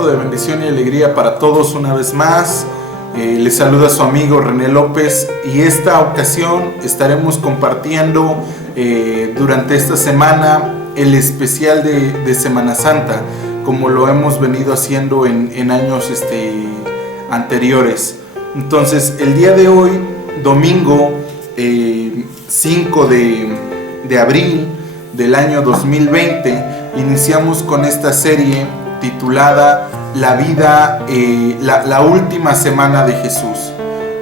tiempo de bendición y alegría para todos una vez más. Les saluda su amigo René López y esta ocasión estaremos compartiendo durante esta semana el especial de Semana Santa, como lo hemos venido haciendo en años anteriores. Entonces, el día de hoy, domingo 5 de abril del año 2020, iniciamos con esta serie titulada La vida, la última semana de Jesús.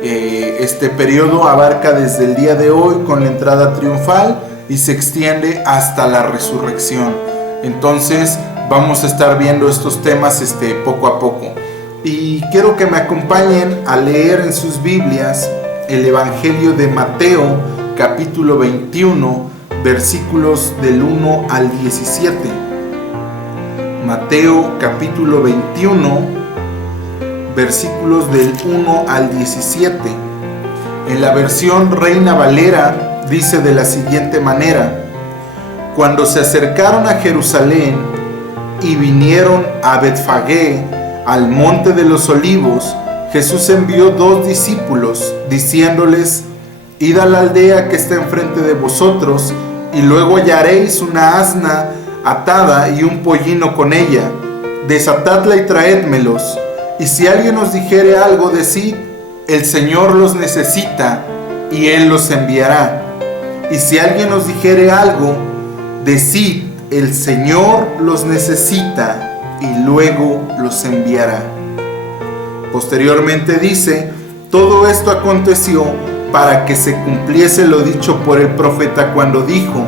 Este periodo abarca desde el día de hoy con la entrada triunfal y se extiende hasta la resurrección. Entonces vamos a estar viendo estos temas poco a poco. Y quiero que me acompañen a leer en sus Biblias el Evangelio de Mateo, capítulo 21, versículos del 1 al 17. Mateo, capítulo 21, versículos del 1 al 17. En la versión Reina Valera dice de la siguiente manera: Cuando se acercaron a Jerusalén y vinieron a Betfagé, al monte de los olivos, Jesús envió 2 discípulos, diciéndoles: Id a la aldea que está enfrente de vosotros, y luego hallaréis una asna atada y un pollino con ella. Desatadla y traédmelos. Y si alguien os dijere algo, decid: el Señor los necesita, y Él los enviará. Y si alguien os dijere algo, decid: el Señor los necesita, y luego los enviará. Posteriormente dice: todo esto aconteció para que se cumpliese lo dicho por el profeta cuando dijo: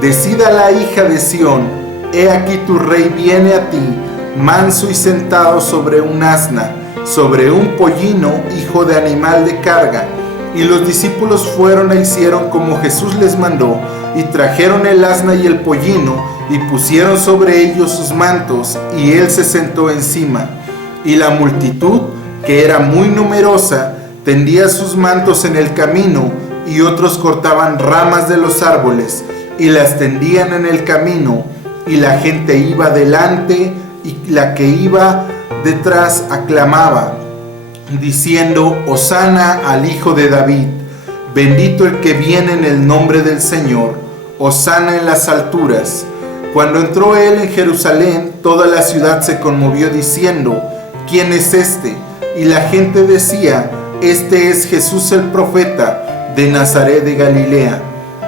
decida la hija de Sión, he aquí tu rey viene a ti, manso y sentado sobre un asna, sobre un pollino, hijo de animal de carga. Y los discípulos fueron e hicieron como Jesús les mandó, y trajeron el asna y el pollino, y pusieron sobre ellos sus mantos, y él se sentó encima. Y la multitud, que era muy numerosa, tendía sus mantos en el camino, y otros cortaban ramas de los árboles, y las tendían en el camino, y la gente iba delante, y la que iba detrás aclamaba, diciendo: Hosana al Hijo de David, bendito el que viene en el nombre del Señor, Hosana en las alturas. Cuando entró él en Jerusalén, toda la ciudad se conmovió diciendo: ¿quién es este? Y la gente decía: este es Jesús el profeta de Nazaret de Galilea.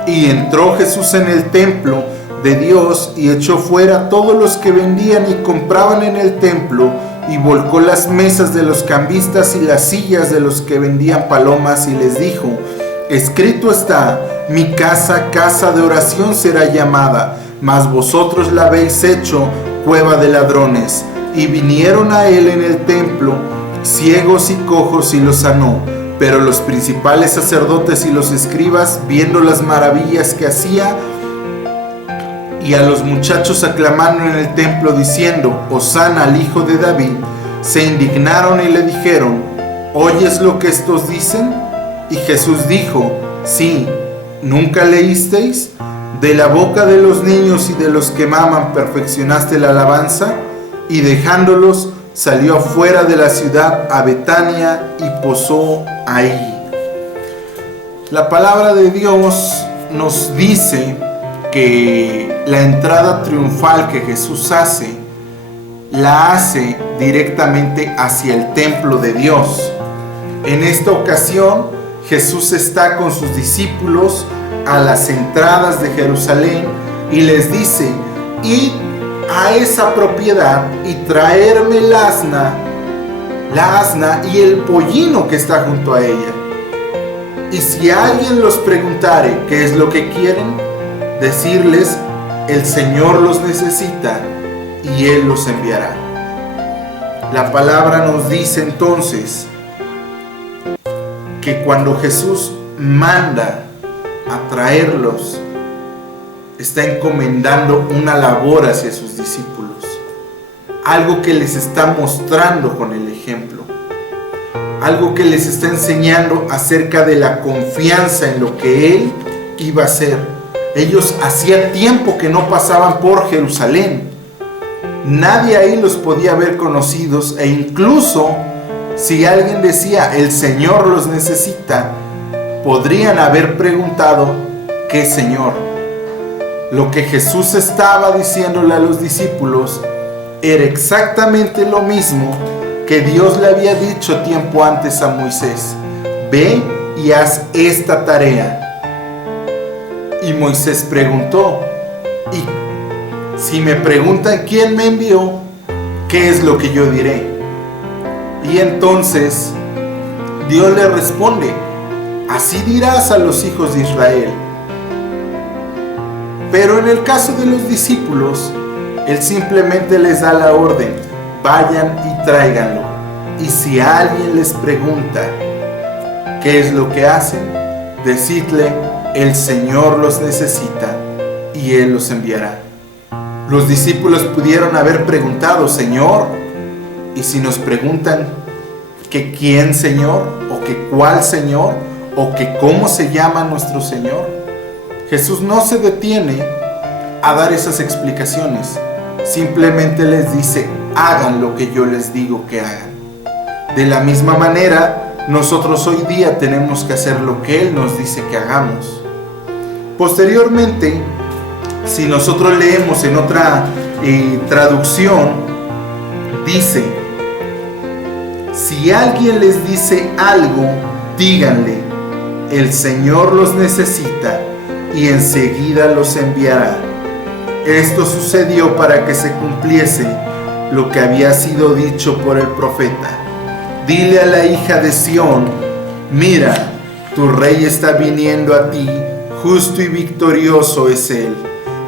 Y entró Jesús en el templo de Dios y echó fuera todos los que vendían y compraban en el templo, y volcó las mesas de los cambistas y las sillas de los que vendían palomas, y les dijo: escrito está, mi casa, casa de oración será llamada, mas vosotros la habéis hecho cueva de ladrones. Y vinieron a él en el templo ciegos y cojos, y los sanó. Pero los principales sacerdotes y los escribas, viendo las maravillas que hacía, y a los muchachos aclamaron en el templo diciendo: Hosana al Hijo de David, se indignaron y le dijeron: ¿oyes lo que estos dicen? Y Jesús dijo: sí, ¿nunca leísteis? De la boca de los niños y de los que maman perfeccionaste la alabanza. Y dejándolos, salió afuera de la ciudad a Betania y posó ahí. La palabra de Dios nos dice que la entrada triunfal que Jesús hace, la hace directamente hacia el templo de Dios. En esta ocasión, Jesús está con sus discípulos a las entradas de Jerusalén y les dice: id a esa propiedad y traerme el asna y el pollino que está junto a ella. Y si alguien los preguntare qué es lo que quieren, decirles: el Señor los necesita, y Él los enviará. La palabra nos dice entonces que cuando Jesús manda a traerlos, está encomendando una labor hacia sus discípulos, algo que les está mostrando con el ejemplo, algo que les está enseñando acerca de la confianza en lo que Él iba a hacer. Ellos hacía tiempo que no pasaban por Jerusalén, Nadie ahí los podía haber conocidos, e incluso si alguien decía el Señor los necesita, podrían haber preguntado ¿qué Señor? Lo que Jesús estaba diciéndole a los discípulos era exactamente lo mismo que Dios le había dicho tiempo antes a Moisés: ve y haz esta tarea. Y Moisés preguntó: ¿y si me preguntan quién me envió, qué es lo que yo diré? Y entonces Dios le responde: así dirás a los hijos de Israel. Pero en el caso de los discípulos, Él simplemente les da la orden: vayan y tráiganlo. Y si alguien les pregunta qué es lo que hacen, decidle: el Señor los necesita y Él los enviará. Los discípulos pudieron haber preguntado: Señor, y si nos preguntan que quién Señor, o que cuál Señor, o que cómo se llama nuestro Señor, Jesús no se detiene a dar esas explicaciones. Simplemente les dice: hagan lo que yo les digo que hagan. De la misma manera, nosotros hoy día tenemos que hacer lo que Él nos dice que hagamos. Posteriormente, si nosotros leemos en otra traducción, dice: si alguien les dice algo, díganle: el Señor los necesita y enseguida los enviará. Esto sucedió para que se cumpliese lo que había sido dicho por el profeta: dile a la hija de Sión, mira, tu rey está viniendo a ti, justo y victorioso es él,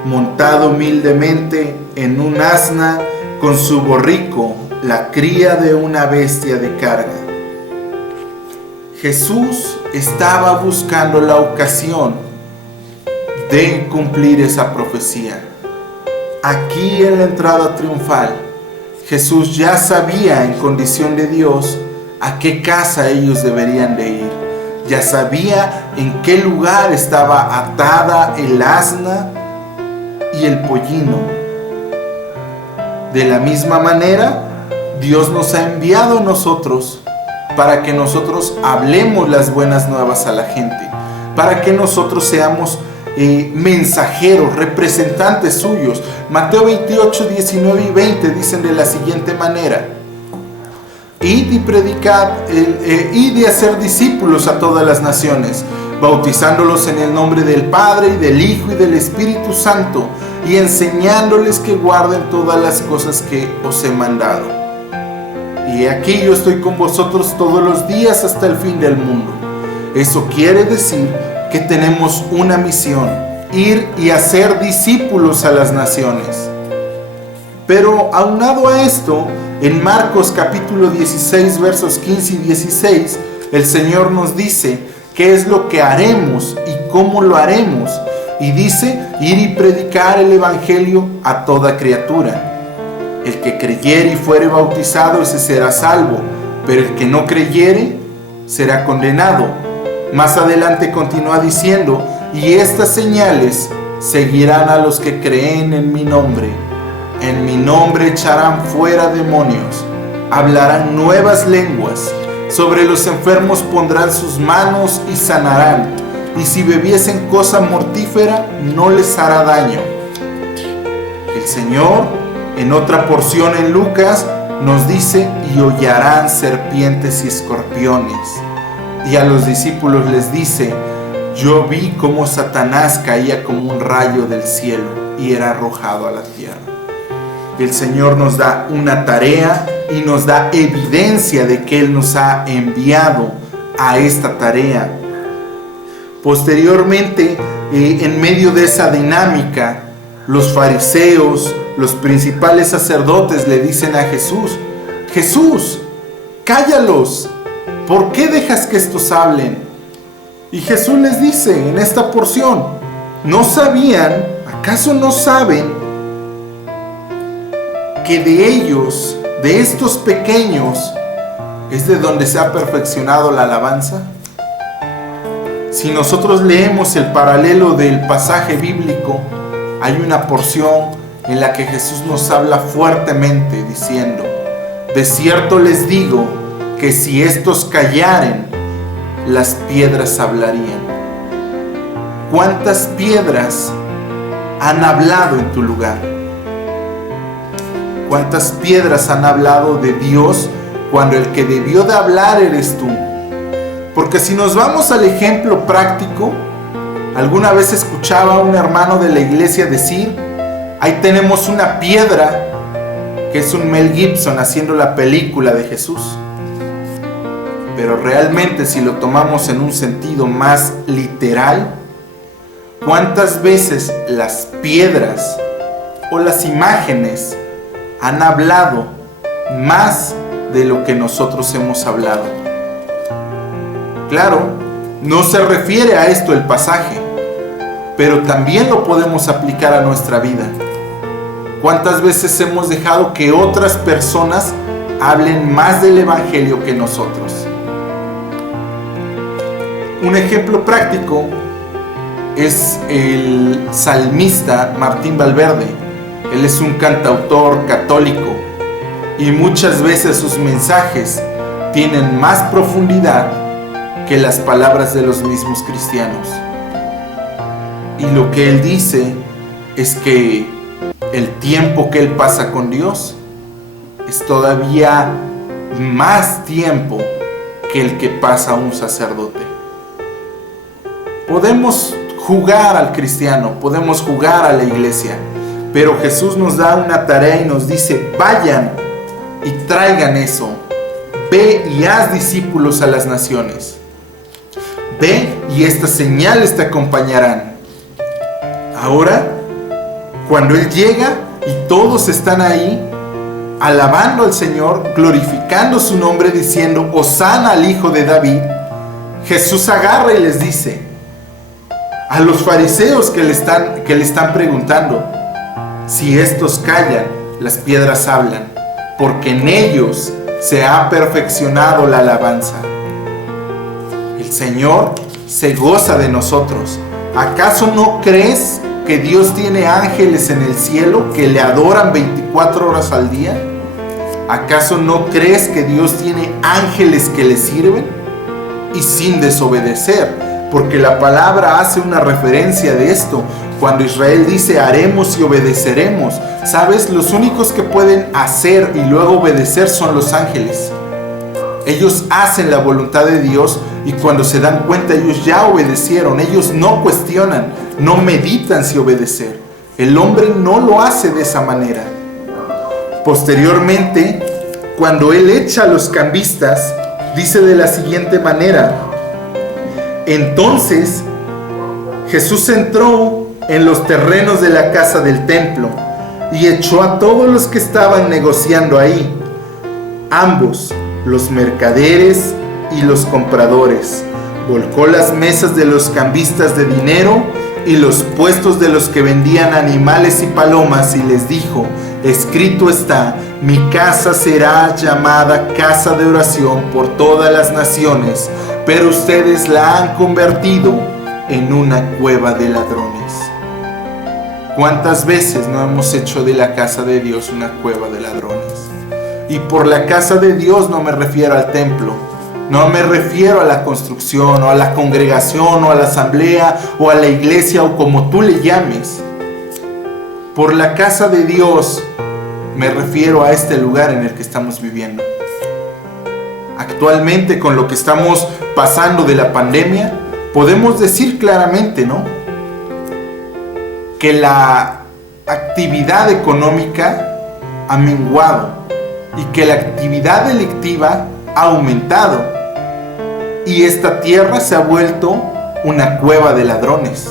montado humildemente en un asna, con su borrico, la cría de una bestia de carga. Jesús estaba buscando la ocasión de cumplir esa profecía. Aquí en la entrada triunfal, Jesús ya sabía en condición de Dios a qué casa ellos deberían de ir. Ya sabía en qué lugar estaba atada el asna y el pollino. De la misma manera, Dios nos ha enviado a nosotros para que nosotros hablemos las buenas nuevas a la gente, para que nosotros seamos mensajeros, representantes suyos. Mateo 28, 19 y 20 dicen de la siguiente manera: id y predicad, id y hacer discípulos a todas las naciones, bautizándolos en el nombre del Padre y del Hijo y del Espíritu Santo, y enseñándoles que guarden todas las cosas que os he mandado. Y aquí yo estoy con vosotros todos los días hasta el fin del mundo. Eso quiere decir que tenemos una misión: ir y hacer discípulos a las naciones. Pero aunado a esto, en Marcos capítulo 16 versos 15 y 16, el Señor nos dice qué es lo que haremos y cómo lo haremos. Y dice: ir y predicar el evangelio a toda criatura. El que creyere y fuere bautizado, ese será salvo, pero el que no creyere será condenado. Más adelante continúa diciendo: y estas señales seguirán a los que creen en mi nombre. En mi nombre echarán fuera demonios, hablarán nuevas lenguas, sobre los enfermos pondrán sus manos y sanarán, y si bebiesen cosa mortífera no les hará daño. El Señor, en otra porción en Lucas, nos dice: y hollarán serpientes y escorpiones. Y a los discípulos les dice: yo vi cómo Satanás caía como un rayo del cielo y era arrojado a la tierra. El Señor nos da una tarea y nos da evidencia de que Él nos ha enviado a esta tarea. Posteriormente, en medio de esa dinámica, los fariseos, los principales sacerdotes le dicen a Jesús: Jesús, cállalos, ¿por qué dejas que estos hablen? Y Jesús les dice en esta porción: ¿no sabían, acaso no saben que de ellos, de estos pequeños, es de donde se ha perfeccionado la alabanza? Si nosotros leemos el paralelo del pasaje bíblico, hay una porción en la que Jesús nos habla fuertemente diciendo: de cierto les digo que si estos callaren, las piedras hablarían. ¿Cuántas piedras han hablado en tu lugar? ¿Cuántas piedras han hablado de Dios cuando el que debió de hablar eres tú? Porque si nos vamos al ejemplo práctico, alguna vez escuchaba a un hermano de la iglesia decir: ahí tenemos una piedra, que es un Mel Gibson haciendo la película de Jesús. Pero realmente, si lo tomamos en un sentido más literal, ¿cuántas veces las piedras o las imágenes han hablado más de lo que nosotros hemos hablado? Claro, no se refiere a esto el pasaje, pero también lo podemos aplicar a nuestra vida. ¿Cuántas veces hemos dejado que otras personas hablen más del Evangelio que nosotros? Un ejemplo práctico es el salmista Martín Valverde. Él es un cantautor católico y muchas veces sus mensajes tienen más profundidad que las palabras de los mismos cristianos. Y lo que él dice es que el tiempo que él pasa con Dios es todavía más tiempo que el que pasa un sacerdote. Podemos jugar al cristiano, podemos jugar a la iglesia, pero Jesús nos da una tarea y nos dice: vayan y traigan eso. Ve y haz discípulos a las naciones. Ve y estas señales te acompañarán. Ahora, cuando Él llega y todos están ahí, alabando al Señor, glorificando su nombre, diciendo: Hosana al Hijo de David, Jesús agarra y les dice a los fariseos que le están preguntando: si estos callan, las piedras hablan, porque en ellos se ha perfeccionado la alabanza. El Señor se goza de nosotros. ¿Acaso no crees que Dios tiene ángeles en el cielo que le adoran 24 horas al día? ¿Acaso no crees que Dios tiene ángeles que le sirven? Y sin desobedecer, porque la palabra hace una referencia de esto. Cuando Israel dice: haremos y obedeceremos, ¿sabes? Los únicos que pueden hacer y luego obedecer son los ángeles. Ellos hacen la voluntad de Dios y cuando se dan cuenta ellos ya obedecieron. Ellos no cuestionan, no meditan si obedecer. El hombre no lo hace de esa manera. Posteriormente, cuando él echa a los cambistas, dice de la siguiente manera: entonces Jesús entró en los terrenos de la casa del templo y echó a todos los que estaban negociando ahí, ambos, los mercaderes y los compradores. Volcó las mesas de los cambistas de dinero y los puestos de los que vendían animales y palomas, y les dijo: escrito está: mi casa será llamada casa de oración por todas las naciones, pero ustedes la han convertido en una cueva de ladrones. ¿Cuántas veces no hemos hecho de la casa de Dios una cueva de ladrones? Y por la casa de Dios no me refiero al templo, no me refiero a la construcción o a la congregación o a la asamblea o a la iglesia o como tú le llames. Por la casa de Dios me refiero a este lugar en el que estamos viviendo. Actualmente, con lo que estamos pasando de la pandemia, podemos decir claramente, ¿no?, que la actividad económica ha menguado y que la actividad delictiva ha aumentado, y esta tierra se ha vuelto una cueva de ladrones.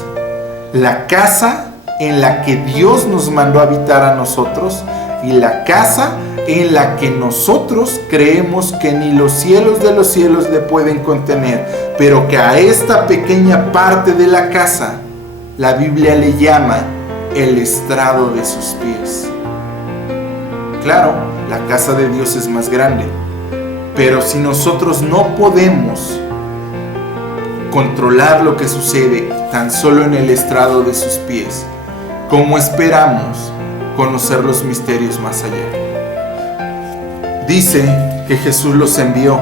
La casa en la que Dios nos mandó a habitar a nosotros y la casa en la que nosotros creemos que ni los cielos de los cielos le pueden contener, pero que a esta pequeña parte de la casa la Biblia le llama el estrado de sus pies. Claro, la casa de Dios es más grande, pero si nosotros no podemos controlar lo que sucede tan solo en el estrado de sus pies, ¿cómo esperamos conocer los misterios más allá. Dice que Jesús los envió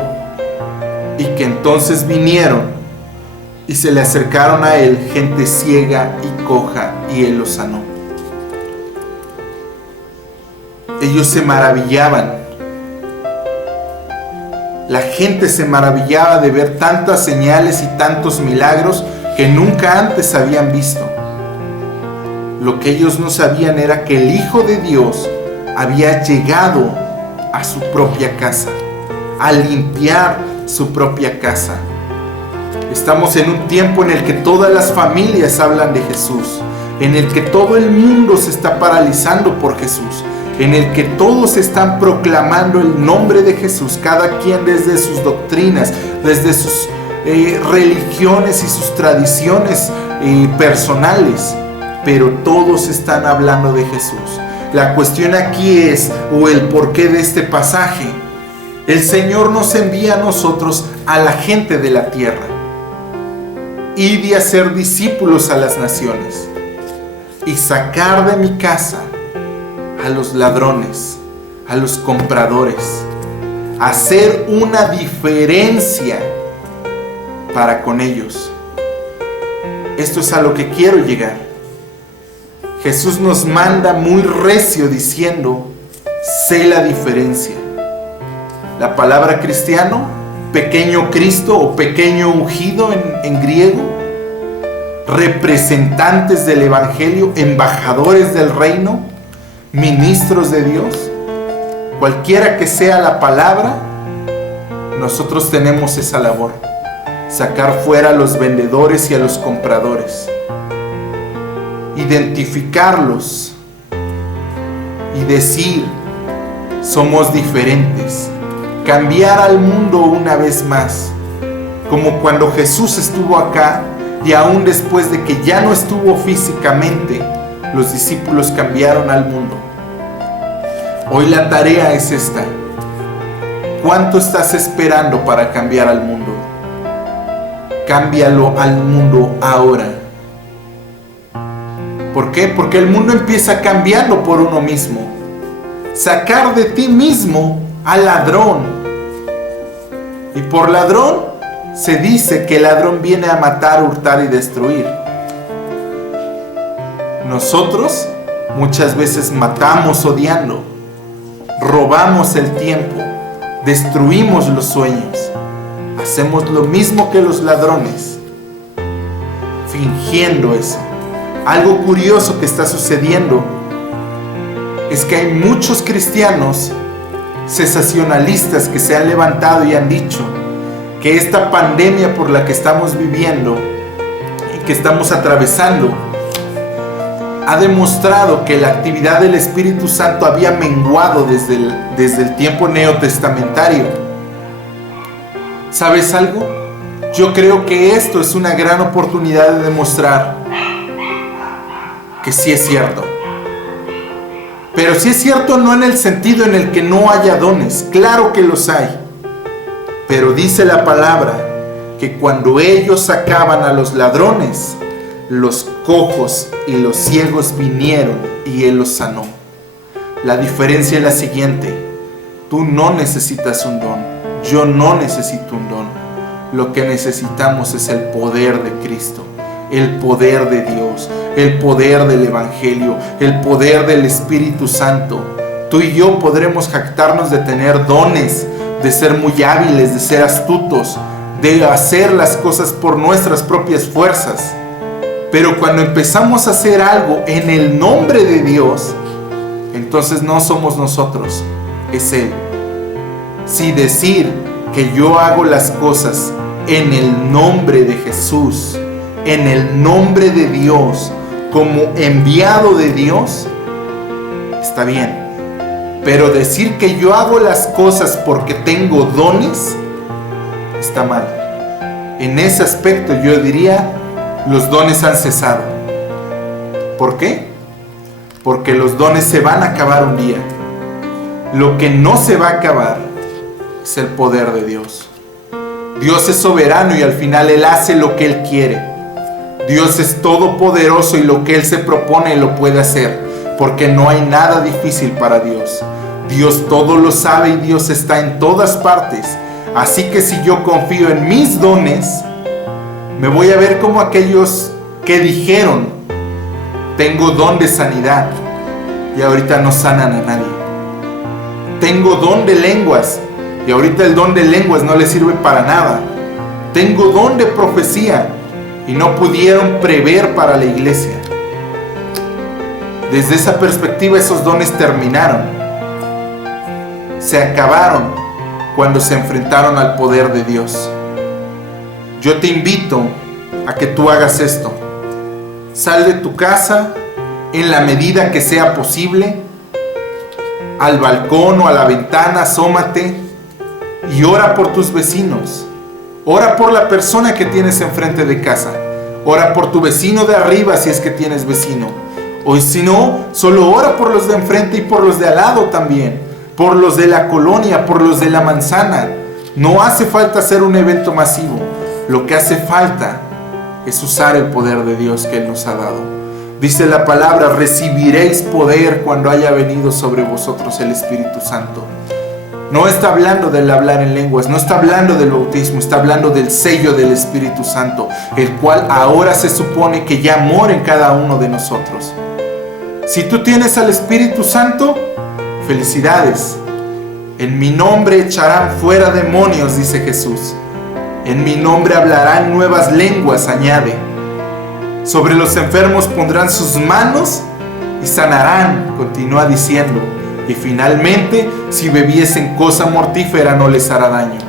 y que entonces vinieron y se le acercaron a él gente ciega y coja y él los sanó. Ellos se maravillaban. La gente se maravillaba de ver tantas señales y tantos milagros que nunca antes habían visto. Lo que ellos no sabían era que el Hijo de Dios había llegado a su propia casa, a limpiar su propia casa. Estamos en un tiempo en el que todas las familias hablan de Jesús, en el que todo el mundo se está paralizando por Jesús, en el que todos están proclamando el nombre de Jesús, cada quien desde sus doctrinas, desde sus religiones y sus tradiciones personales, pero todos están hablando de Jesús. La cuestión aquí es, o el porqué de este pasaje, el Señor nos envía a nosotros, a la gente de la tierra, y de hacer discípulos a las naciones, y sacar de mi casa a los ladrones, a los compradores, hacer una diferencia para con ellos. Esto es a lo que quiero llegar. Jesús nos manda muy recio diciendo, sé la diferencia. La palabra cristiano, pequeño Cristo o pequeño ungido en griego, representantes del Evangelio, embajadores del reino, ministros de Dios, cualquiera que sea la palabra, nosotros tenemos esa labor, sacar fuera a los vendedores y a los compradores, identificarlos y decir, somos diferentes, cambiar al mundo una vez más, como cuando Jesús estuvo acá y aún después de que ya no estuvo físicamente, los discípulos cambiaron al mundo. Hoy la tarea es esta. ¿Cuánto estás esperando para cambiar al mundo? Cámbialo al mundo ahora. ¿Por qué? Porque el mundo empieza cambiando por uno mismo. Sacar de ti mismo al ladrón. Y por ladrón se dice que el ladrón viene a matar, hurtar y destruir. Nosotros muchas veces matamos odiando, robamos el tiempo, destruimos los sueños, hacemos lo mismo que los ladrones, fingiendo eso. Algo curioso que está sucediendo es que hay muchos cristianos sensacionalistas que se han levantado y han dicho que esta pandemia por la que estamos viviendo y que estamos atravesando ha demostrado que la actividad del Espíritu Santo había menguado desde el tiempo neotestamentario. ¿Sabes algo? Yo creo que esto es una gran oportunidad de demostrar que sí es cierto. Pero sí es cierto no en el sentido en el que no haya dones, claro que los hay. Pero dice la palabra que cuando ellos sacaban a los ladrones, los cojos y los ciegos vinieron y Él los sanó. La diferencia es la siguiente: tú no necesitas un don, yo no necesito un don. Lo que necesitamos es el poder de Cristo, el poder de Dios, el poder del Evangelio, el poder del Espíritu Santo. Tú y yo podremos jactarnos de tener dones, de ser muy hábiles, de ser astutos, de hacer las cosas por nuestras propias fuerzas. Pero cuando empezamos a hacer algo en el nombre de Dios, entonces no somos nosotros, es Él. Si decir que yo hago las cosas en el nombre de Jesús, en el nombre de Dios, como enviado de Dios, está bien. Pero decir que yo hago las cosas porque tengo dones, está mal. En ese aspecto yo diría, los dones han cesado. ¿Por qué? Porque los dones se van a acabar un día. Lo que no se va a acabar es el poder de Dios. Dios es soberano y al final Él hace lo que Él quiere. Dios es todopoderoso y lo que Él se propone lo puede hacer. porque no hay nada difícil para Dios. Dios todo lo sabe y Dios está en todas partes. Así que si yo confío en mis dones, me voy a ver como aquellos que dijeron, tengo don de sanidad, y ahorita no sanan a nadie. Tengo don de lenguas, y ahorita el don de lenguas no le sirve para nada. Tengo don de profecía, y no pudieron prever para la iglesia. Desde esa perspectiva, esos dones terminaron. Se acabaron cuando se enfrentaron al poder de Dios. Yo te invito a que tú hagas esto. Sal de tu casa en la medida que sea posible, al balcón o a la ventana, asómate y ora por tus vecinos. Ora por la persona que tienes enfrente de casa. Ora por tu vecino de arriba si es que tienes vecino. O si no, solo ora por los de enfrente y por los de al lado también. Por los de la colonia, por los de la manzana. No hace falta hacer un evento masivo. Lo que hace falta es usar el poder de Dios que Él nos ha dado. Dice la palabra, recibiréis poder cuando haya venido sobre vosotros el Espíritu Santo. No está hablando del hablar en lenguas, no está hablando del bautismo, está hablando del sello del Espíritu Santo, el cual ahora se supone que ya mora en cada uno de nosotros. Si tú tienes al Espíritu Santo, felicidades. En mi nombre echarán fuera demonios, dice Jesús. En mi nombre hablarán nuevas lenguas, añade. Sobre los enfermos pondrán sus manos y sanarán, continúa diciendo. Y finalmente, si bebiesen cosa mortífera no les hará daño.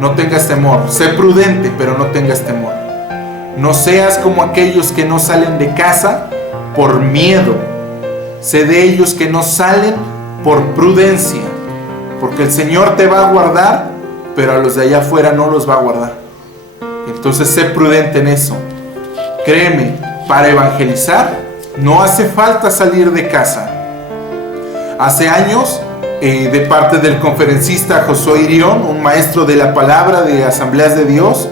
No tengas temor, sé prudente, pero no tengas temor. No seas como aquellos que no salen de casa por miedo. Sé de ellos que no salen por prudencia, porque el Señor te va a guardar, pero a los de allá afuera no los va a guardar. Entonces sé prudente en eso. Créeme, para evangelizar no hace falta salir de casa. Hace años, de parte del conferencista Josué Irión, un maestro de la palabra de Asambleas de Dios,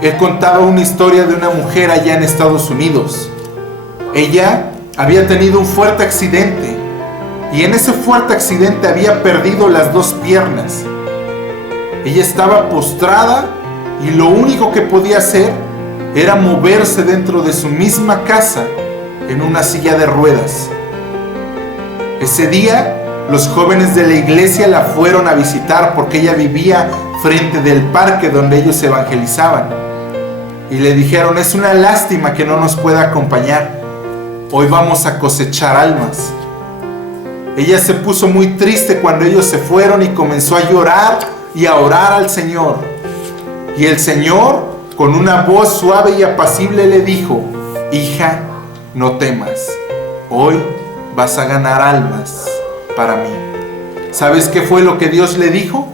él contaba una historia de una mujer allá en Estados Unidos. Ella había tenido un fuerte accidente y en ese fuerte accidente había perdido las dos piernas. Ella estaba postrada y lo único que podía hacer era moverse dentro de su misma casa en una silla de ruedas. Ese día los jóvenes de la iglesia la fueron a visitar porque ella vivía frente del parque donde ellos evangelizaban. Y le dijeron, es una lástima que no nos pueda acompañar. Hoy vamos a cosechar almas. Ella se puso muy triste cuando ellos se fueron y comenzó a llorar y a orar al Señor. Y el Señor, con una voz suave y apacible, le dijo, hija, no temas. Hoy vas a ganar almas para mí. ¿Sabes qué fue lo que Dios le dijo?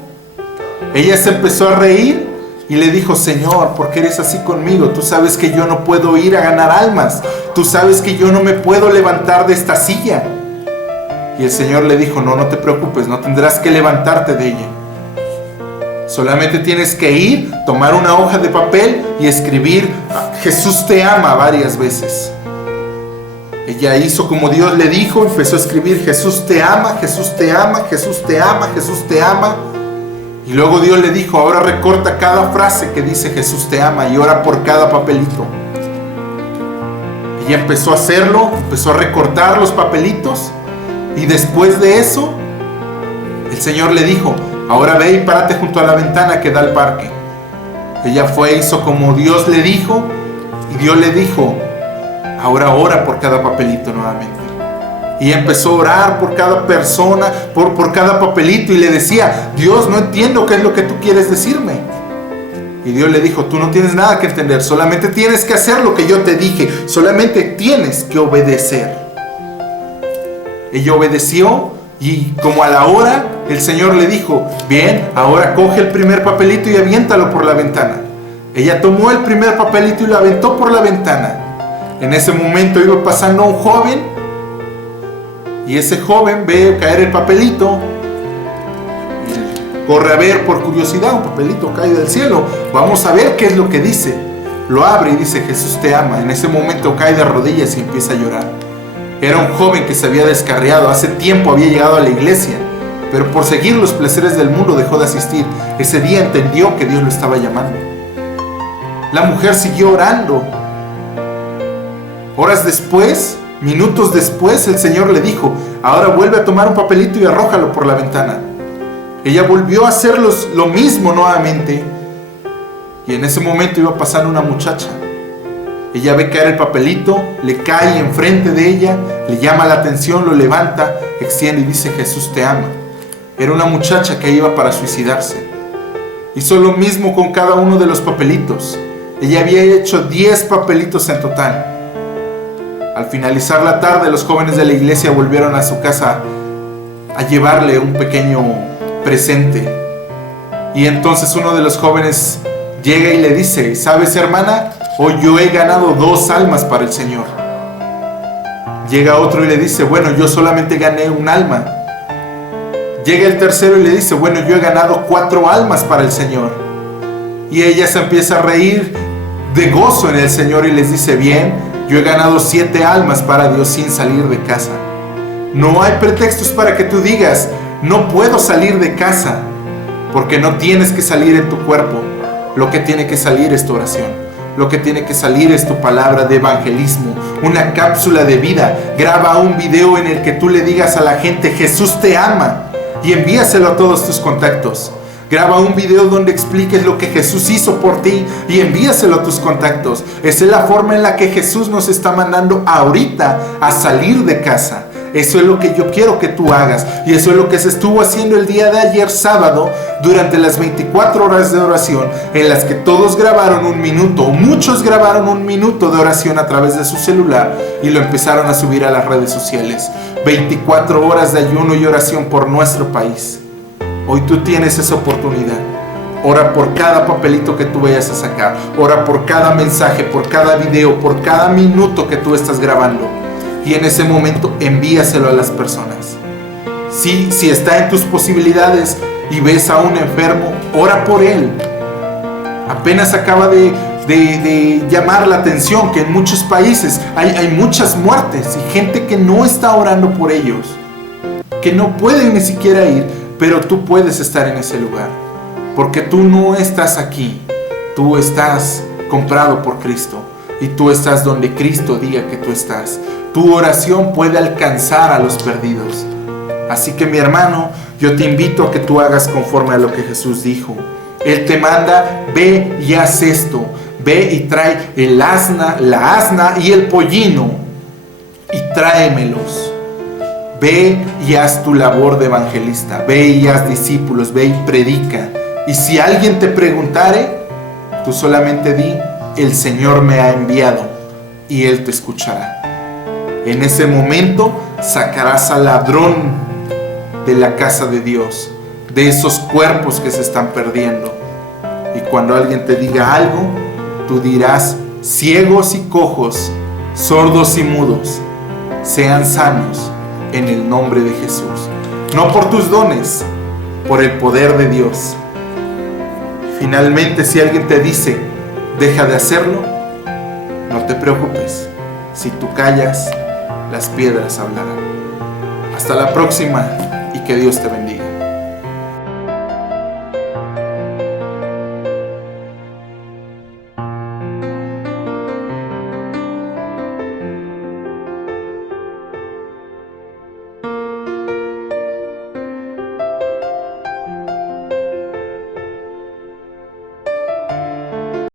Ella se empezó a reír y le dijo, Señor, ¿por qué eres así conmigo? Tú sabes que yo no puedo ir a ganar almas. Tú sabes que yo no me puedo levantar de esta silla. Y el Señor le dijo, no te preocupes, no tendrás que levantarte de ella. Solamente tienes que ir, tomar una hoja de papel y escribir, Jesús te ama varias veces. Ella hizo como Dios le dijo, empezó a escribir, Jesús te ama, Jesús te ama, Jesús te ama, Jesús te ama. Y luego Dios le dijo, ahora recorta cada frase que dice Jesús te ama y ora por cada papelito. Ella empezó a hacerlo, empezó a recortar los papelitos y después de eso, el Señor le dijo, ahora ve y párate junto a la ventana que da al parque. Ella fue, hizo como Dios le dijo y Dios le dijo, ahora ora por cada papelito nuevamente. Y empezó a orar por cada persona, por cada papelito y le decía, Dios, no entiendo qué es lo que tú quieres decirme. Y Dios le dijo, tú no tienes nada que entender, solamente tienes que hacer lo que yo te dije, solamente tienes que obedecer. Ella obedeció y como a la hora el Señor le dijo, bien, ahora coge el primer papelito y aviéntalo por la ventana. Ella tomó el primer papelito y lo aventó por la ventana. En ese momento iba pasando un joven y ese joven ve caer el papelito y corre a ver por curiosidad, un papelito cae del cielo, vamos a ver qué es lo que dice. Lo abre y dice, Jesús te ama. En ese momento cae de rodillas y empieza a llorar. Era un joven que se había descarriado, hace tiempo había llegado a la iglesia, pero por seguir los placeres del mundo dejó de asistir. Ese día entendió que Dios lo estaba llamando. La mujer siguió orando. Horas después, minutos después, el Señor le dijo: ahora vuelve a tomar un papelito y arrójalo por la ventana. Ella volvió a hacer lo mismo nuevamente, y en ese momento iba pasando una muchacha. Ella ve caer el papelito, le cae enfrente de ella, le llama la atención, lo levanta, extiende y dice: Jesús te ama. Era una muchacha que iba para suicidarse. Hizo lo mismo con cada uno de los papelitos. Ella había hecho 10 papelitos en total. Al finalizar la tarde, los jóvenes de la iglesia volvieron a su casa a llevarle un pequeño presente. Y entonces uno de los jóvenes llega y le dice: ¿sabes, hermana? Hoy yo he ganado 2 almas para el Señor. Llega otro y le dice: bueno, yo solamente gané un alma. Llega el tercero y le dice: bueno, yo he ganado 4 almas para el Señor. Y ella se empieza a reír de gozo en el Señor y les dice: bien, yo he ganado 7 almas para Dios sin salir de casa. No hay pretextos para que tú digas: no puedo salir de casa, porque no tienes que salir en tu cuerpo. Lo que tiene que salir es tu oración. Lo que tiene que salir es tu palabra de evangelismo, una cápsula de vida. Graba un video en el que tú le digas a la gente: Jesús te ama, y envíaselo a todos tus contactos. Graba un video donde expliques lo que Jesús hizo por ti y envíaselo a tus contactos. Esa es la forma en la que Jesús nos está mandando ahorita a salir de casa. Eso es lo que yo quiero que tú hagas, y eso es lo que se estuvo haciendo el día de ayer sábado durante las 24 horas de oración, en las que todos grabaron un minuto, o muchos grabaron un minuto de oración a través de su celular y lo empezaron a subir a las redes sociales. 24 horas de ayuno y oración por nuestro país. Hoy tú tienes esa oportunidad. Ora por cada papelito que tú vayas a sacar. Ora por cada mensaje, por cada video, por cada minuto que tú estás grabando. Y en ese momento envíaselo a las personas. Si está en tus posibilidades y ves a un enfermo, ora por él. Apenas acaba de llamar la atención que en muchos países hay muchas muertes y gente que no está orando por ellos, que no puede ni siquiera ir, pero tú puedes estar en ese lugar, porque tú no estás aquí, tú estás comprado por Cristo y tú estás donde Cristo diga que tú estás. Tu oración puede alcanzar a los perdidos. Así que, mi hermano, yo te invito a que tú hagas conforme a lo que Jesús dijo. Él te manda: ve y haz esto. Ve y trae la asna y el pollino y tráemelos. Ve y haz tu labor de evangelista. Ve y haz discípulos. Ve y predica. Y si alguien te preguntare, tú solamente di: el Señor me ha enviado, y Él te escuchará. En ese momento sacarás al ladrón de la casa de Dios, de esos cuerpos que se están perdiendo. Y cuando alguien te diga algo, tú dirás: ciegos y cojos, sordos y mudos, sean sanos en el nombre de Jesús. No por tus dones, por el poder de Dios. Finalmente, si alguien te dice: deja de hacerlo, no te preocupes. Si tú callas, las piedras hablarán. Hasta la próxima, y que Dios te bendiga.